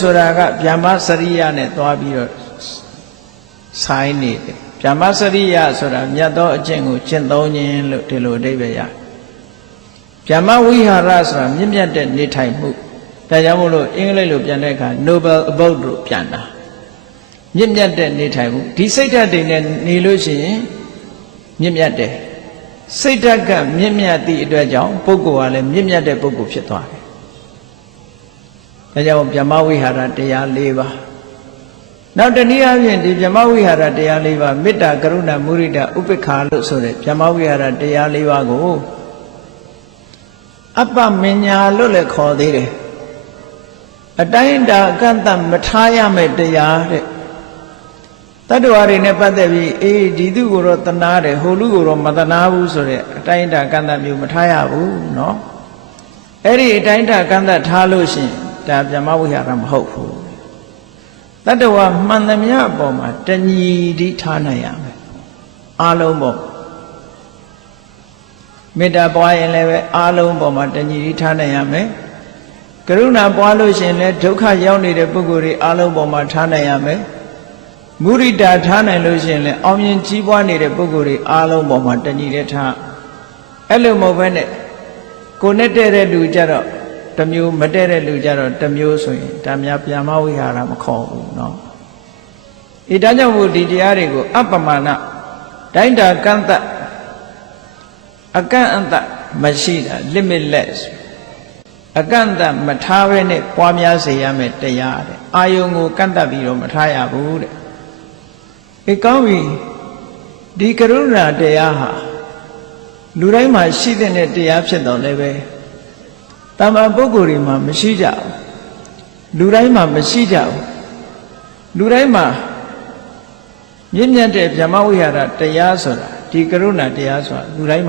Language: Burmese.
ဆိုတာကဗျမစရိယနဲ့သွားပြီးတော့ဆိုင်နေတယ်ဗျမစရိယဆိုတာမြတ်သောအကျင့်ကိုကျင့်သုံးခြင်းလို့ဒီလိုအဓိပ္ပာယ်ရဗျမဝိဟာရဆိုတာမြင့်မြတ်တဲ့နေထိုင်မှုဒါကြောင့်မို့လို့အင်္ဂလိပ်လိုပြန်တဲ့အခါ noble abode လို့ပြန်တာမြင့်မြတ်တဲ့နေထိုင်မှုဒီစိတ်ဓာတ်တွေနဲ့နေလို့ရှိရင်မြင့်မြတ်တယ်စိတ်ဓာတ်ကမြင့်မြတ်သည့်အတွက်ကြောင့်ပုဂ္ဂိုလ်ကလည်းမြင့်မြတ်တဲ့ပုဂ္ဂိုလ်ဖြစ်သွားတယ် ဒါကြောင့်ဗြဟ္မဝိဟာရတရား၄ပါးနောက်တနည်းအားဖြင့်ဒီဗြဟ္မဝိဟာရတရား၄ပါးမေတ္တာကရုဏာမုရိဒဥပေက္ခာလို့ဆိုတဲ့ဗြဟ္မဝိဟာရတရား၄ပါးကိုအပ္ပမညာလို့လည်းခေါ်သေးတယ်အတိုင်းအတာအကန့်အသတ်မထားရမယ့်တရားတဲ့တတ္တဝါတွေနဲ့ပတ်သက်ပြီးအေးဒီသူကိုတော့တနာတယ်ဟိုလူကိုတော့မတနာဘူးဆိုတဲ့အတိုင်းအတာကန့်သတ်မျိုးမထားရဘူးเนาะအဲ့ဒီအတိုင်းအတာကန့်သတ်ထားလို့ရှိရင် ဒါဗြဟ္မဝိဟာရမဟုတ်ဘူးတတ္တဝါမှန်သမျှအပေါ်မှာတညီတိထားနိုင်ရမယ်အားလုံးပေါ့မေတ္တာပွားရင်လည်းပဲအားလုံးပေါ်မှာတညီတိထားနိုင်ရမယ်ကရုဏာပွားလို့ရှိရင်လည်းဒုက္ခရောက်နေတဲ့ပုဂ္ဂိုလ်တွေအားလုံးပေါ်မှာထားနိုင်ရမယ်မုရိတာထားနိုင်လို့ရှိရင်လည်းအောင်မြင်ကြီးပွားနေတဲ့ပုဂ္ဂိုလ်တွေအားလုံးပေါ်မှာတညီတဲ့ထားအဲ့လိုမဟုတ်ဘဲနဲ့ကိုနဲ့တဲ့တဲ့လူကြတော့ တစ်မျိုးမတဲ့တဲ့လူကြတော့တစ်မျိုးဆိုရင်ဒါများဗျာမဝိဟာရမခေါ်ဘူးเนาะဤဒါကြောင့်မို့ဒီတရားတွေကိုအပ္ပမာဏတိုင်းတာကန့်သက်အကန့်အသတ်မရှိတာ limitless အကန့်အသတ်မထားဘဲနဲ့ပွားများစေရမယ်တရားတဲ့အာယုံကိုကန့်သက်ပြီးတော့မထားရဘူးတဲ့အေကောင်းပြီဒီကရုဏာတရားဟာလူတိုင်းမှာရှိတဲ့တရားဖြစ်တော့လည်းပဲ တမန်ပုဂ္ဂိုလ်တွေမှာမရှိကြဘူးလူတိုင်းမှာမရှိကြဘူးလူတိုင်းမှာမြင့်မြတ်တဲ့ဗြဟ္မဝိဟာရတရားဆိုတာဒီကရုဏာတရားဆိုတာလူတိုင်းမှာ